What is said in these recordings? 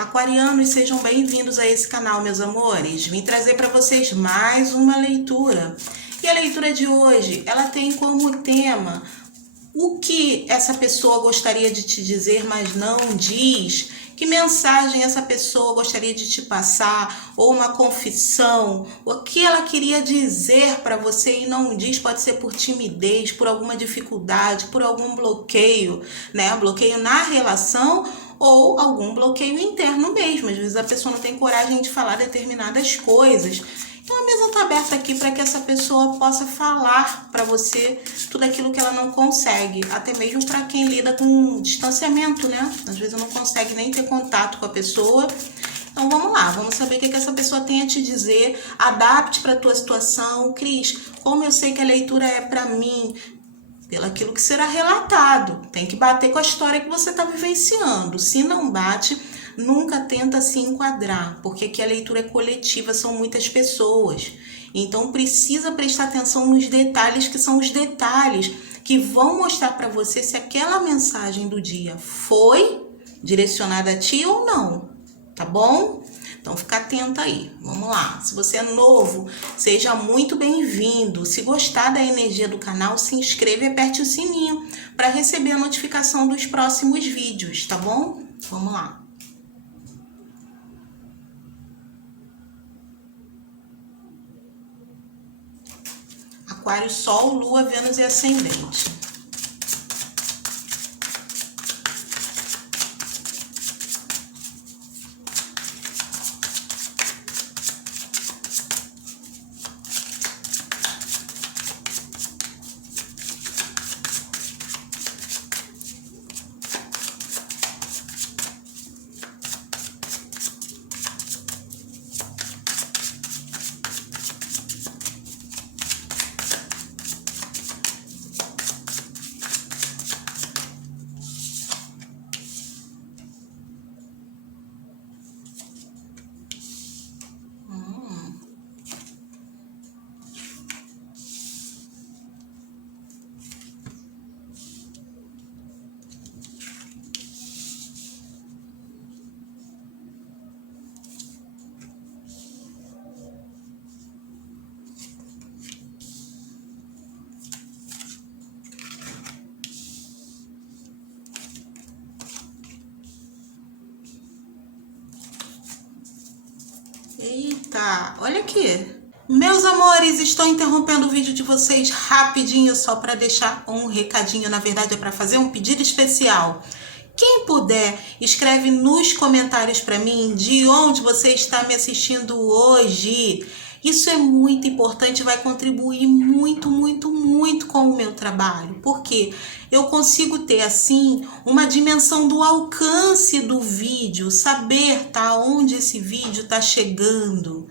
Aquarianos, sejam bem-vindos a esse canal, meus amores. Vim trazer para vocês mais uma leitura. E a leitura de hoje, ela tem como tema o que essa pessoa gostaria de te dizer, mas não diz. Que mensagem essa pessoa gostaria de te passar, ou uma confissão, o que ela queria dizer para você e não diz, pode ser por timidez, por alguma dificuldade, por algum bloqueio, né? Bloqueio na relação ou algum bloqueio interno mesmo. Às vezes a pessoa não tem coragem de falar determinadas coisas. Então a mesa está aberta aqui para que essa pessoa possa falar para você tudo aquilo que ela não consegue, até mesmo para quem lida com distanciamento, né? Às vezes não consegue nem ter contato com a pessoa. Então vamos lá, vamos saber o que essa pessoa tem a te dizer. Adapte para a tua situação. Cris, como eu sei que a leitura é para mim? Pelo aquilo que será relatado. Tem que bater com a história que você está vivenciando. Se não bate, nunca tenta se enquadrar, porque aqui a leitura é coletiva, são muitas pessoas. Então precisa prestar atenção nos detalhes, que são os detalhes que vão mostrar para você se aquela mensagem do dia foi direcionada a ti ou não, tá bom? Então fica atento aí, vamos lá. Se você é novo, seja muito bem-vindo. Se gostar da energia do canal, se inscreva e aperte o sininho para receber a notificação dos próximos vídeos, tá bom? Vamos lá. Aquário, Sol, Lua, Vênus e Ascendente. Eita, olha aqui. Meus amores, estou interrompendo o vídeo de vocês rapidinho só para deixar um recadinho. Na verdade é para fazer um pedido especial. Quem puder, escreve nos comentários para mim de onde você está me assistindo hoje. Isso é muito importante, vai contribuir muito com o meu trabalho. Porque eu consigo ter assim uma dimensão do alcance do vídeo, saber onde esse vídeo está chegando.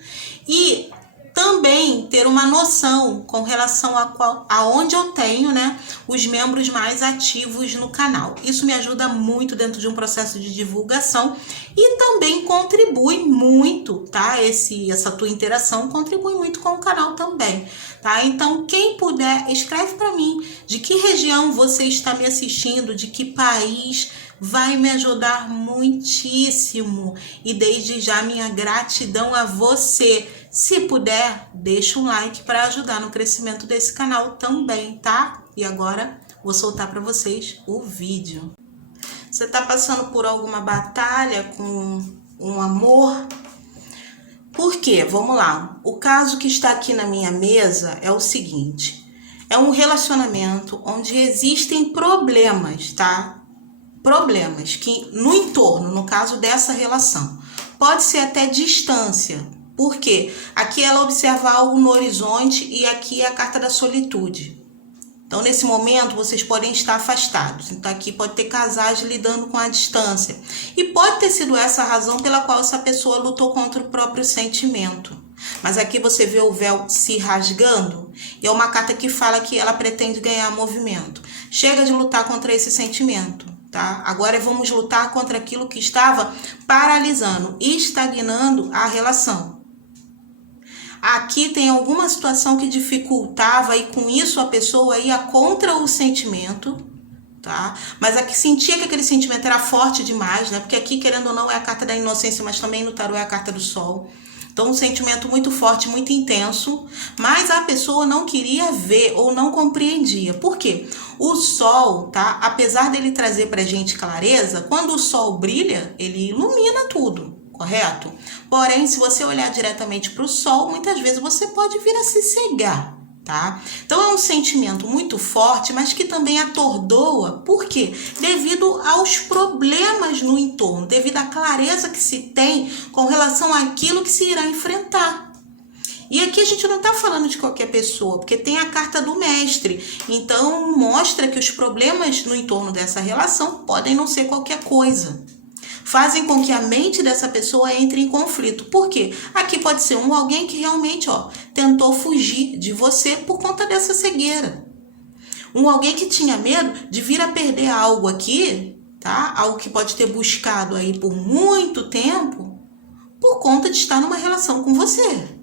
E também ter uma noção com relação a onde eu tenho, né, os membros mais ativos no canal. Isso me ajuda muito dentro de um processo de divulgação e também contribui muito, tá? Essa tua interação contribui muito com o canal também, tá? Então, quem puder, escreve para mim de que região você está me assistindo, de que país. Vai me ajudar muitíssimo e desde já minha gratidão a você. Se puder, deixa um like para ajudar no crescimento desse canal também, tá? E agora vou soltar para vocês o vídeo. Você está passando por alguma batalha com um amor? Por quê? Vamos lá. O caso que está aqui na minha mesa é o seguinte. É um relacionamento onde existem problemas, tá? Problemas que no entorno, no caso dessa relação, pode ser até distância, porque aqui ela observa algo no horizonte e aqui é a carta da solitude. Então nesse momento vocês podem estar afastados, então aqui pode ter casais lidando com a distância e pode ter sido essa a razão pela qual essa pessoa lutou contra o próprio sentimento. Mas aqui você vê o véu se rasgando e é uma carta que fala que ela pretende ganhar movimento. Chega de lutar contra esse sentimento. Tá? Agora vamos lutar contra aquilo que estava paralisando, estagnando a relação. Aqui tem alguma situação que dificultava e com isso a pessoa ia contra o sentimento, tá? Mas aqui sentia que aquele sentimento era forte demais, né? Porque aqui, querendo ou não, é a carta da inocência, mas também no tarô é a carta do sol. Então, um sentimento muito forte, muito intenso, mas a pessoa não queria ver ou não compreendia. Por quê? O sol, tá? Apesar dele trazer pra gente clareza, quando o sol brilha, ele ilumina tudo, correto? Porém, se você olhar diretamente para o sol, muitas vezes você pode vir a se cegar. Tá? Então é um sentimento muito forte, mas que também atordoa. Por quê? Devido aos problemas no entorno, devido à clareza que se tem com relação àquilo que se irá enfrentar. E aqui a gente não está falando de qualquer pessoa, porque tem a carta do mestre. Então mostra que os problemas no entorno dessa relação podem não ser qualquer coisa. Fazem com que a mente dessa pessoa entre em conflito. Por quê? Aqui pode ser alguém que realmente tentou fugir de você por conta dessa cegueira. Alguém que tinha medo de vir a perder algo aqui, tá? Algo que pode ter buscado aí por muito tempo, por conta de estar numa relação com você.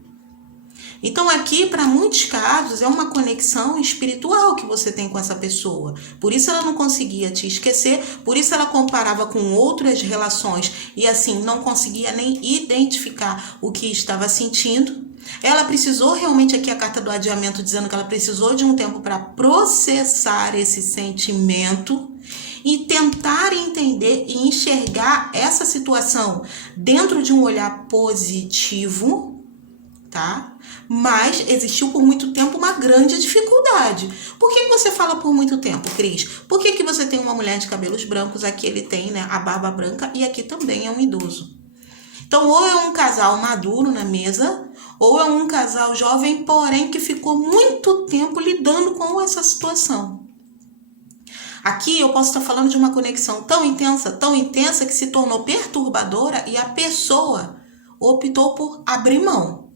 Então aqui, para muitos casos, é uma conexão espiritual que você tem com essa pessoa. Por isso ela não conseguia te esquecer, por isso ela comparava com outras relações e assim não conseguia nem identificar o que estava sentindo. Ela precisou realmente, aqui a carta do adiamento dizendo que ela precisou de um tempo para processar esse sentimento e tentar entender e enxergar essa situação dentro de um olhar positivo, tá? Mas existiu por muito tempo uma grande dificuldade. Por que você fala por muito tempo, Cris? Por que você tem uma mulher de cabelos brancos, aqui ele tem, né, a barba branca e aqui também é um idoso? Então, ou é um casal maduro na mesa, ou é um casal jovem, porém que ficou muito tempo lidando com essa situação. Aqui eu posso estar falando de uma conexão tão intensa que se tornou perturbadora e a pessoa optou por abrir mão.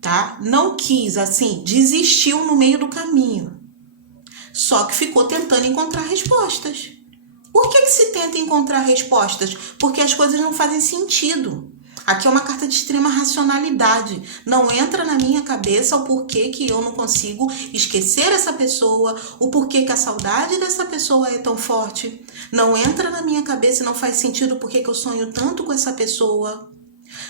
Tá? Não quis, assim, desistiu no meio do caminho. Só que ficou tentando encontrar respostas. Por que se tenta encontrar respostas? Porque as coisas não fazem sentido. Aqui é uma carta de extrema racionalidade. Não entra na minha cabeça o porquê que eu não consigo esquecer essa pessoa, o porquê que a saudade dessa pessoa é tão forte. Não entra na minha cabeça e não faz sentido o porquê que eu sonho tanto com essa pessoa.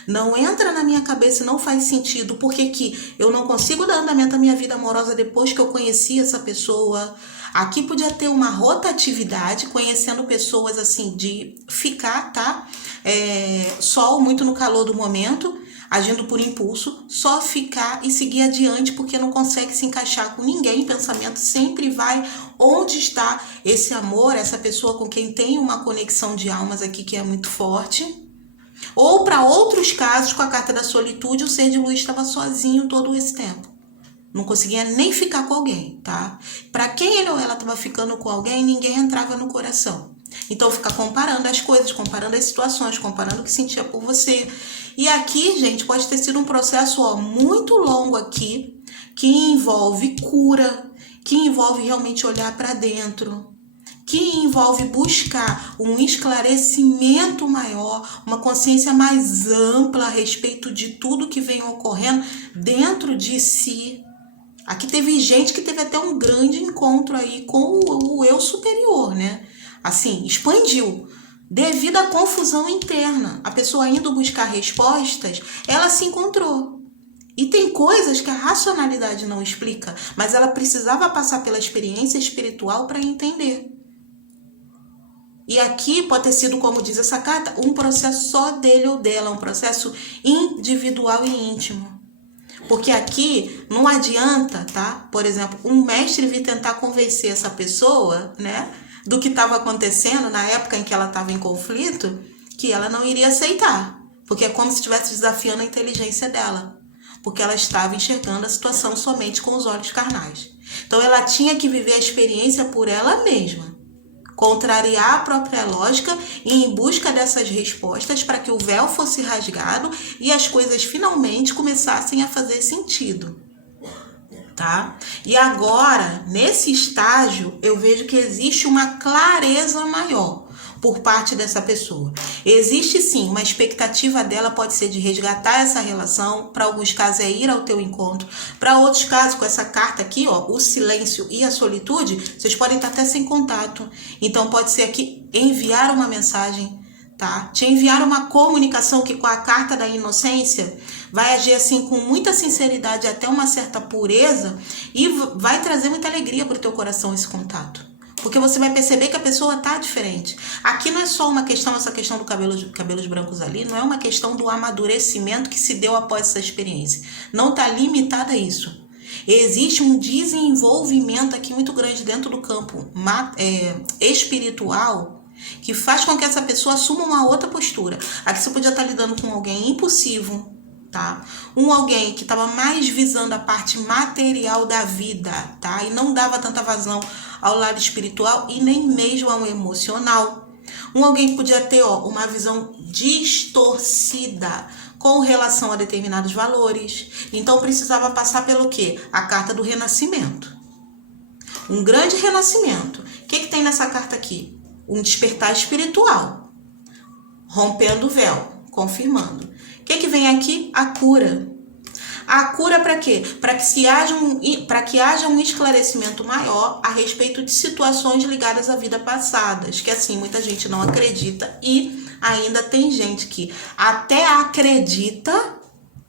Não entra na minha cabeça e não faz sentido porque que eu não consigo dar andamento à minha vida amorosa depois que eu conheci essa pessoa. Aqui podia ter uma rotatividade, conhecendo pessoas assim, de ficar, tá? Só muito no calor do momento, agindo por impulso, só ficar e seguir adiante porque não consegue se encaixar com ninguém. O pensamento sempre vai onde está esse amor, essa pessoa com quem tem uma conexão de almas aqui que é muito forte. Ou para outros casos, com a carta da solitude, o ser de luz estava sozinho todo esse tempo. Não conseguia nem ficar com alguém, tá? Para quem ele ou ela estava ficando com alguém, ninguém entrava no coração. Então fica comparando as coisas, comparando as situações, comparando o que sentia por você. E aqui, gente, pode ter sido um processo muito longo aqui, que envolve cura, que envolve realmente olhar para dentro, que envolve buscar um esclarecimento maior, uma consciência mais ampla a respeito de tudo que vem ocorrendo dentro de si. Aqui teve gente que teve até um grande encontro aí com o eu superior, né? Assim, expandiu. Devido à confusão interna, a pessoa indo buscar respostas, ela se encontrou. E tem coisas que a racionalidade não explica, mas ela precisava passar pela experiência espiritual para entender. E aqui pode ter sido, como diz essa carta, um processo só dele ou dela, um processo individual e íntimo. Porque aqui não adianta, tá? Por exemplo, um mestre vir tentar convencer essa pessoa, né, do que estava acontecendo na época em que ela estava em conflito, que ela não iria aceitar. Porque é como se estivesse desafiando a inteligência dela. Porque ela estava enxergando a situação somente com os olhos carnais. Então ela tinha que viver a experiência por ela mesma. Contrariar a própria lógica e ir em busca dessas respostas para que o véu fosse rasgado e as coisas finalmente começassem a fazer sentido, tá? E agora, nesse estágio, eu vejo que existe uma clareza maior. por parte dessa pessoa. Existe sim, uma expectativa dela pode ser de resgatar essa relação, para alguns casos é ir ao teu encontro, para outros casos, com essa carta aqui, ó, o silêncio e a solitude, vocês podem estar até sem contato. Então pode ser aqui enviar uma mensagem, tá? Te enviar uma comunicação que com a carta da inocência vai agir assim com muita sinceridade, até uma certa pureza, e vai trazer muita alegria para o teu coração esse contato. Porque você vai perceber que a pessoa tá diferente. Aqui não é só uma questão, essa questão do cabelos brancos ali, não é uma questão do amadurecimento que se deu após essa experiência. Não tá limitada a isso. Existe um desenvolvimento aqui muito grande dentro do campo espiritual, que faz com que essa pessoa assuma uma outra postura. Aqui você podia estar lidando com alguém impulsivo, tá? Alguém que estava mais visando a parte material da vida, tá? E não dava tanta vazão ao lado espiritual e nem mesmo ao emocional. Alguém que podia ter, ó, uma visão distorcida com relação a determinados valores. Então precisava passar pelo quê? A carta do renascimento. Um grande renascimento. O que tem nessa carta aqui? Um despertar espiritual. Rompendo o véu, confirmando. O que vem aqui? A cura. A cura para quê? Para que haja um esclarecimento maior a respeito de situações ligadas à vida passadas, que assim muita gente não acredita e ainda tem gente que até acredita,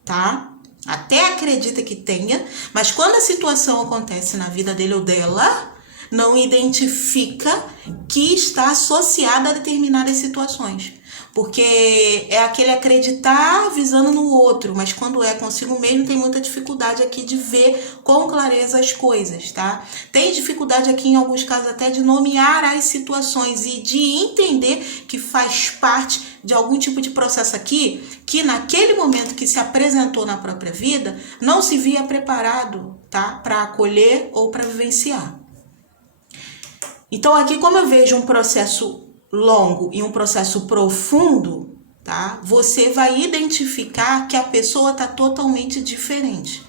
tá? Até acredita que tenha, mas quando a situação acontece na vida dele ou dela, não identifica que está associada a determinadas situações. Porque é aquele acreditar visando no outro, mas quando é consigo mesmo tem muita dificuldade aqui de ver com clareza as coisas, tá? Tem dificuldade aqui em alguns casos até de nomear as situações e de entender que faz parte de algum tipo de processo aqui que naquele momento que se apresentou na própria vida não se via preparado, tá? Para acolher ou para vivenciar. Então aqui como eu vejo um processo longo e um processo profundo, tá? Você vai identificar que a pessoa está totalmente diferente.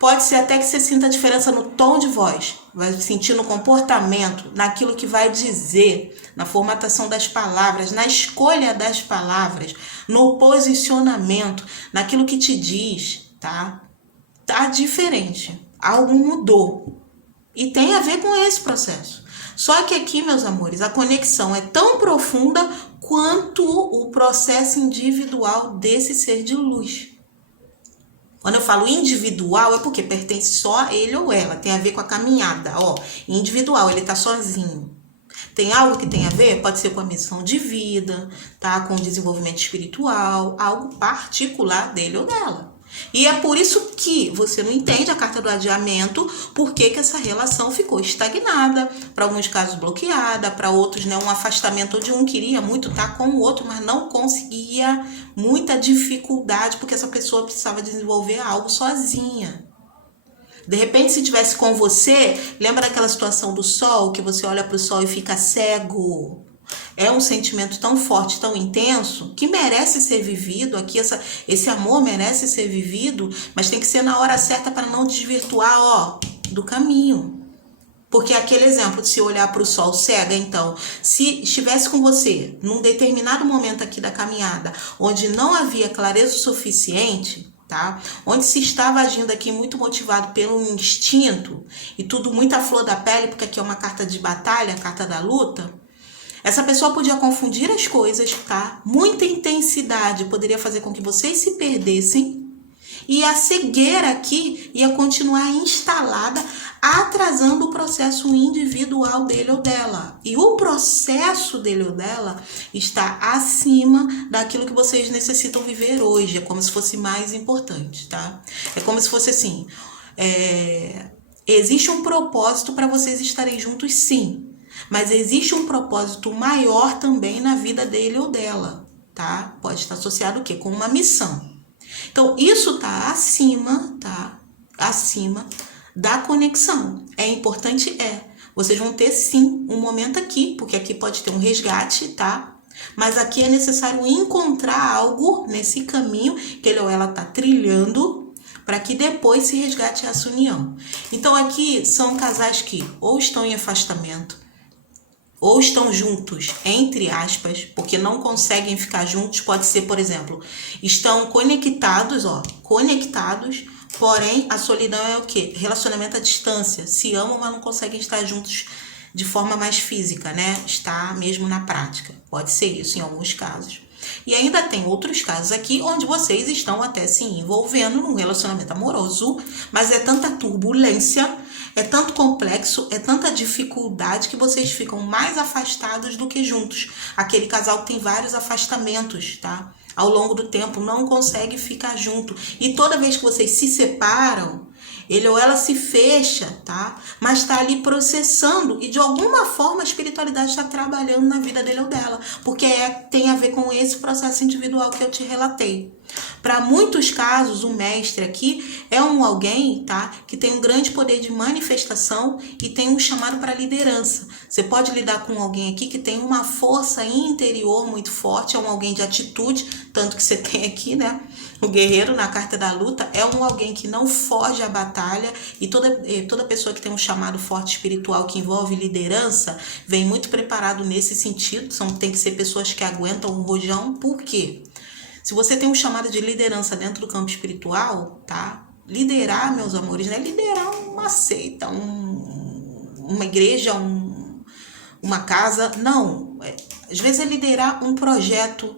Pode ser até que você sinta a diferença no tom de voz, vai sentir no comportamento, naquilo que vai dizer, na formatação das palavras, na escolha das palavras, no posicionamento, naquilo que te diz, tá? Tá diferente. Algo mudou. E tem a ver com esse processo. Só que aqui, meus amores, a conexão é tão profunda quanto o processo individual desse ser de luz. Quando eu falo individual, é porque pertence só a ele ou ela. Tem a ver com a caminhada, ó. Individual, ele tá sozinho. Tem algo que tem a ver? Pode ser com a missão de vida, tá? Com o desenvolvimento espiritual, algo particular dele ou dela. E é por isso que você não entende a carta do adiamento, porque que essa relação ficou estagnada, para alguns casos bloqueada, para outros, né, um afastamento onde um queria muito estar com o outro, mas não conseguia, muita dificuldade, porque essa pessoa precisava desenvolver algo sozinha. De repente, se tivesse com você, lembra daquela situação do sol, que você olha para o sol e fica cego? É um sentimento tão forte, tão intenso, que merece ser vivido. Aqui esse amor merece ser vivido, mas tem que ser na hora certa para não desvirtuar, ó, do caminho. Porque aquele exemplo de se olhar para o sol cega, então, se estivesse com você num determinado momento aqui da caminhada, onde não havia clareza o suficiente, tá? Onde se estava agindo aqui muito motivado pelo instinto e tudo muito à flor da pele, porque aqui é uma carta de batalha, a carta da luta. Essa pessoa podia confundir as coisas, tá? Muita intensidade poderia fazer com que vocês se perdessem. E a cegueira aqui ia continuar instalada, atrasando o processo individual dele ou dela. E o processo dele ou dela está acima daquilo que vocês necessitam viver hoje. É como se fosse mais importante, tá? É como se fosse assim, existe um propósito para vocês estarem juntos, sim. Mas existe um propósito maior também na vida dele ou dela, tá? Pode estar associado o quê? Com uma missão. Então, isso tá acima, tá? Acima da conexão. É importante? É. Vocês vão ter, sim, um momento aqui, porque aqui pode ter um resgate, tá? Mas aqui é necessário encontrar algo nesse caminho que ele ou ela tá trilhando, para que depois se resgate essa união. Então, aqui são casais que ou estão em afastamento, ou estão juntos, entre aspas, porque não conseguem ficar juntos, pode ser, por exemplo, estão conectados, conectados, porém a solidão é o quê? Relacionamento à distância, se amam, mas não conseguem estar juntos de forma mais física, né? Está mesmo na prática, pode ser isso em alguns casos. E ainda tem outros casos aqui onde vocês estão até se envolvendo num relacionamento amoroso, mas é tanta turbulência, é tanto complexo, é tanta dificuldade que vocês ficam mais afastados do que juntos. Aquele casal que tem vários afastamentos, tá? Ao longo do tempo, não consegue ficar junto. E toda vez que vocês se separam, ele ou ela se fecha, tá? Mas está ali processando e de alguma forma a espiritualidade está trabalhando na vida dele ou dela, porque tem a ver com esse processo individual que eu te relatei. Para muitos casos, o mestre aqui é alguém, tá? Que tem um grande poder de manifestação e tem um chamado para liderança. Você pode lidar com alguém aqui que tem uma força interior muito forte, é alguém de atitude, tanto que você tem aqui, né? O guerreiro na carta da luta é alguém que não foge à batalha, e toda pessoa que tem um chamado forte espiritual que envolve liderança vem muito preparado nesse sentido. Tem que ser pessoas que aguentam o rojão. Por quê? Se você tem um chamado de liderança dentro do campo espiritual, tá? Liderar, meus amores, não é liderar uma seita, uma igreja, uma casa, não. Às vezes é liderar um projeto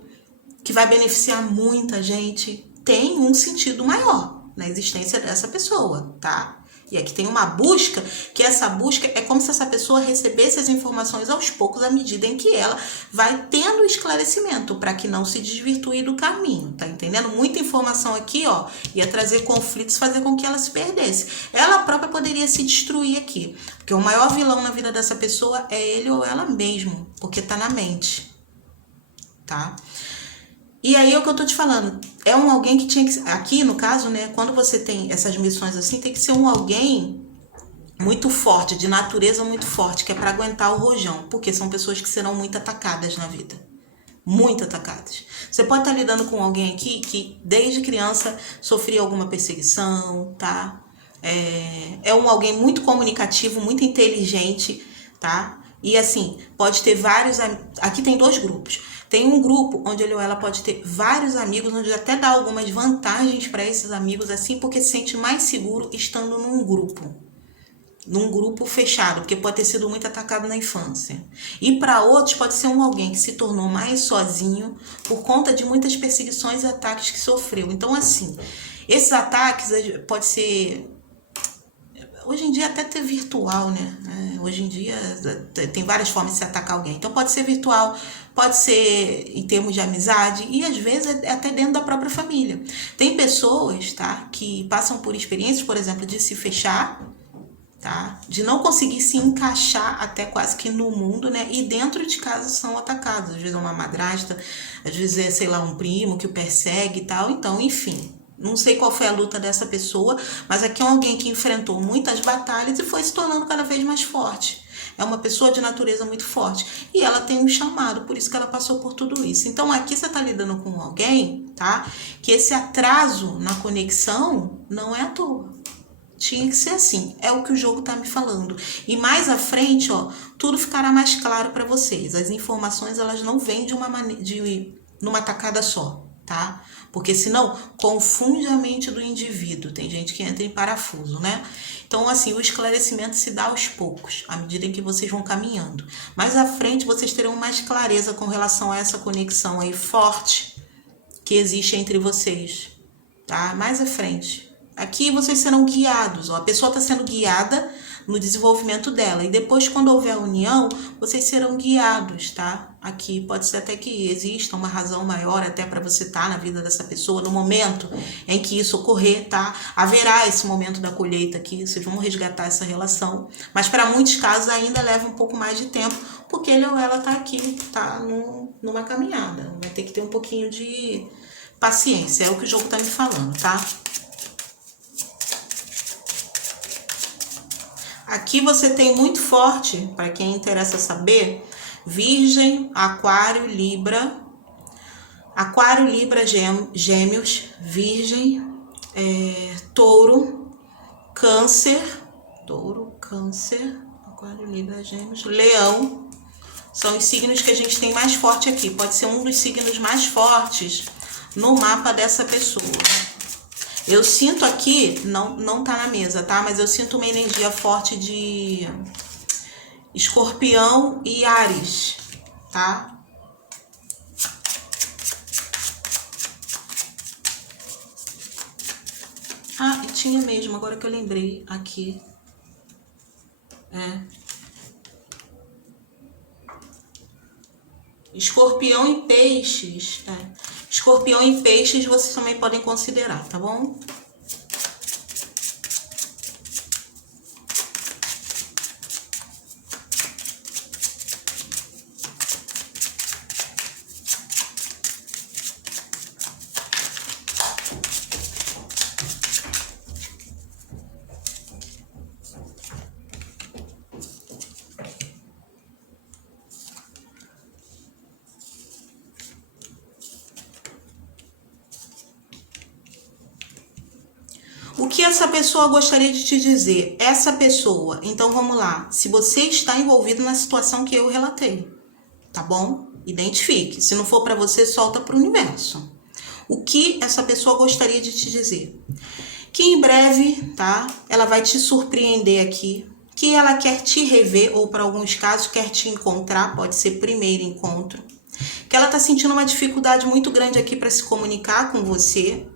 que vai beneficiar muita gente, tem um sentido maior na existência dessa pessoa, tá? E aqui tem uma busca, que essa busca é como se essa pessoa recebesse as informações aos poucos, à medida em que ela vai tendo esclarecimento, para que não se desvirtue do caminho, tá entendendo? Muita informação aqui, ia trazer conflitos, fazer com que ela se perdesse. Ela própria poderia se destruir aqui, porque o maior vilão na vida dessa pessoa é ele ou ela mesmo, porque tá na mente, tá? E aí é o que eu tô te falando, é alguém que tinha que, aqui no caso, né, quando você tem essas missões assim, tem que ser alguém muito forte, de natureza muito forte, que é para aguentar o rojão, porque são pessoas que serão muito atacadas na vida, muito atacadas. Você pode estar lidando com alguém aqui que desde criança sofria alguma perseguição, tá? É alguém muito comunicativo, muito inteligente, tá? E assim, pode ter vários, aqui tem 2 grupos. Tem um grupo onde ele ou ela pode ter vários amigos, onde até dá algumas vantagens para esses amigos, assim, porque se sente mais seguro estando num grupo fechado, porque pode ter sido muito atacado na infância. E para outros pode ser alguém que se tornou mais sozinho por conta de muitas perseguições e ataques que sofreu. Então, assim, esses ataques pode ser... Hoje em dia até ter virtual, né? Hoje em dia tem várias formas de se atacar alguém. Então pode ser virtual, pode ser em termos de amizade e às vezes até dentro da própria família. Tem pessoas, tá, que passam por experiências, por exemplo, de se fechar, tá? De não conseguir se encaixar até quase que no mundo, né? E dentro de casa são atacados. Às vezes é uma madrasta, às vezes é, sei lá, um primo que o persegue e tal. Então, enfim... Não sei qual foi a luta dessa pessoa, mas aqui é alguém que enfrentou muitas batalhas e foi se tornando cada vez mais forte. É uma pessoa de natureza muito forte. E ela tem um chamado, por isso que ela passou por tudo isso. Então aqui você está lidando com alguém, tá? Que esse atraso na conexão não é à toa. Tinha que ser assim, é o que o jogo tá me falando. E mais à frente, tudo ficará mais claro para vocês. As informações, elas não vêm numa tacada só, tá? Porque senão confunde a mente do indivíduo. Tem gente que entra em parafuso, né? Então, assim, o esclarecimento se dá aos poucos, à medida em que vocês vão caminhando. Mais à frente, vocês terão mais clareza com relação a essa conexão aí forte que existe entre vocês, tá? Mais à frente. Aqui vocês serão guiados, a pessoa está sendo guiada no desenvolvimento dela. E depois, quando houver a união, vocês serão guiados, tá? Aqui pode ser até que exista uma razão maior até para você estar na vida dessa pessoa no momento em que isso ocorrer, tá? Haverá esse momento da colheita aqui, vocês vão resgatar essa relação. Mas para muitos casos ainda leva um pouco mais de tempo, porque ele ou ela tá aqui, tá numa caminhada. Vai ter que ter um pouquinho de paciência, é o que o jogo tá me falando, tá? Aqui você tem muito forte, para quem interessa saber, Virgem, Aquário, Libra, Gêmeos, Virgem, Touro, Câncer, Aquário, Libra, Gêmeos, Leão, São os signos que a gente tem mais forte aqui. Pode ser um dos signos mais fortes no mapa dessa pessoa. Eu sinto aqui, não tá na mesa, tá? Mas eu sinto uma energia forte de Escorpião e Áries, tá? Ah, e tinha mesmo, agora que eu lembrei aqui. Escorpião e Peixes. Escorpião e Peixes vocês também podem considerar, tá bom? O que essa pessoa gostaria de te dizer? Essa pessoa, então vamos lá. Se você está envolvido na situação que eu relatei, tá bom? Identifique. Se não for para você, solta para o universo. O que essa pessoa gostaria de te dizer? Que em breve, tá? Ela vai te surpreender aqui. Que ela quer te rever, ou para alguns casos, quer te encontrar. Pode ser primeiro encontro. Que ela tá sentindo uma dificuldade muito grande aqui para se comunicar com você.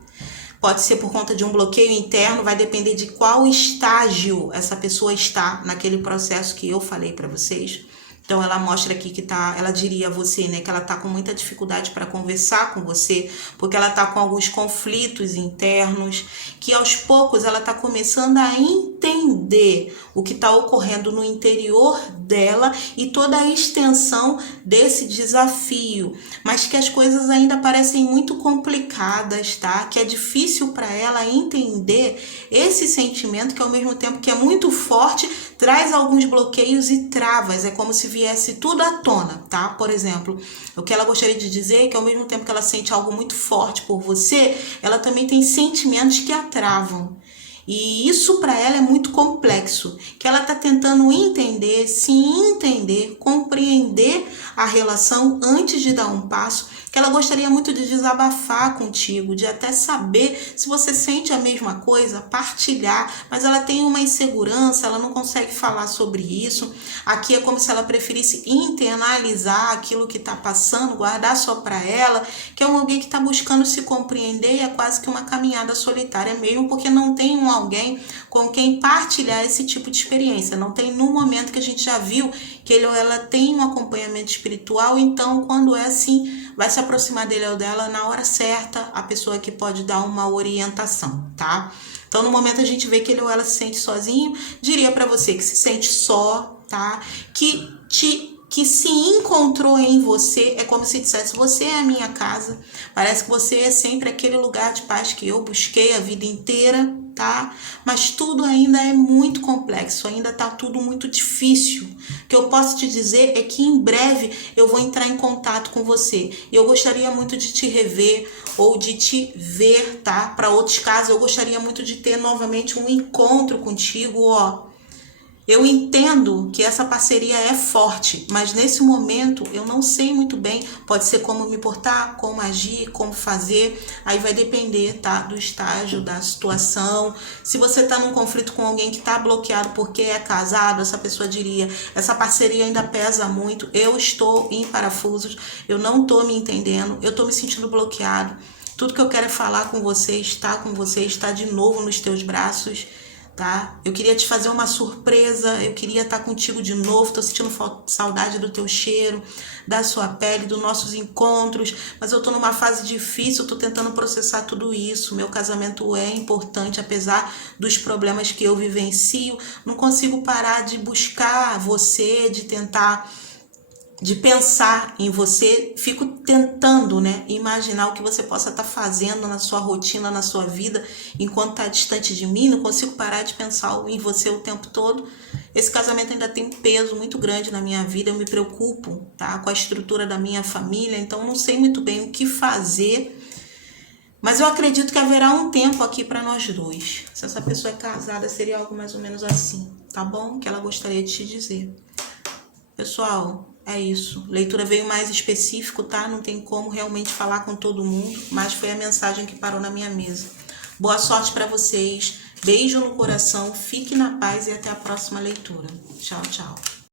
Pode ser por conta de um bloqueio interno, vai depender de qual estágio essa pessoa está naquele processo que eu falei para vocês. Então ela mostra aqui que ela diria a você, né, que ela tá com muita dificuldade para conversar com você, porque ela tá com alguns conflitos internos, que aos poucos ela tá começando a entender o que está ocorrendo no interior dela e toda a extensão desse desafio, mas que as coisas ainda parecem muito complicadas, tá? Que é difícil para ela entender esse sentimento que ao mesmo tempo que é muito forte, traz alguns bloqueios e travas, é como se viesse tudo à tona, tá? Por exemplo, o que ela gostaria de dizer é que ao mesmo tempo que ela sente algo muito forte por você, ela também tem sentimentos que a travam. E isso para ela é muito complexo, que ela está tentando entender, se entender, compreender a relação antes de dar um passo, que ela gostaria muito de desabafar contigo, de até saber se você sente a mesma coisa, partilhar, mas ela tem uma insegurança, ela não consegue falar sobre isso. Aqui é como se ela preferisse internalizar aquilo que está passando, guardar só para ela, que é alguém que está buscando se compreender e é quase que uma caminhada solitária mesmo, porque não tem alguém com quem partilhar esse tipo de experiência. Não tem no momento que a gente já viu que ele ou ela tem um acompanhamento espiritual, então quando é assim, vai se aproximar dele ou dela na hora certa, a pessoa que pode dar uma orientação, tá? Então no momento a gente vê que ele ou ela se sente sozinho, diria para você que se sente só, tá? Que se encontrou em você, é como se dissesse, você é a minha casa, parece que você é sempre aquele lugar de paz que eu busquei a vida inteira, tá? Mas tudo ainda é muito complexo, ainda tá tudo muito difícil. O que eu posso te dizer é que em breve eu vou entrar em contato com você. E eu gostaria muito de te rever ou de te ver, tá? Para outros casos, eu gostaria muito de ter novamente um encontro contigo, ó. Eu entendo que essa parceria é forte, mas nesse momento eu não sei muito bem, pode ser como me portar, como agir, como fazer, aí vai depender, tá, do estágio, da situação. Se você tá num conflito com alguém que tá bloqueado porque é casado, essa pessoa diria, essa parceria ainda pesa muito, eu estou em parafusos, eu não tô me entendendo, eu tô me sentindo bloqueado, tudo que eu quero é falar com você, estar de novo nos teus braços, tá? Eu queria te fazer uma surpresa, eu queria estar contigo de novo, tô sentindo saudade do teu cheiro, da sua pele, dos nossos encontros, mas eu tô numa fase difícil, tô tentando processar tudo isso, meu casamento é importante, apesar dos problemas que eu vivencio, não consigo parar de buscar você, de pensar em você, fico tentando, né, imaginar o que você possa estar fazendo na sua rotina, na sua vida, enquanto está distante de mim, não consigo parar de pensar em você o tempo todo. Esse casamento ainda tem um peso muito grande na minha vida, eu me preocupo, tá, com a estrutura da minha família, então não sei muito bem o que fazer, mas eu acredito que haverá um tempo aqui para nós dois. Se essa pessoa é casada, seria algo mais ou menos assim, tá bom? Que ela gostaria de te dizer. Pessoal, É isso. Leitura veio mais específico, tá? Não tem como realmente falar com todo mundo, mas foi a mensagem que parou na minha mesa. Boa sorte para vocês. Beijo no coração. Fique na paz e até a próxima leitura. Tchau, tchau.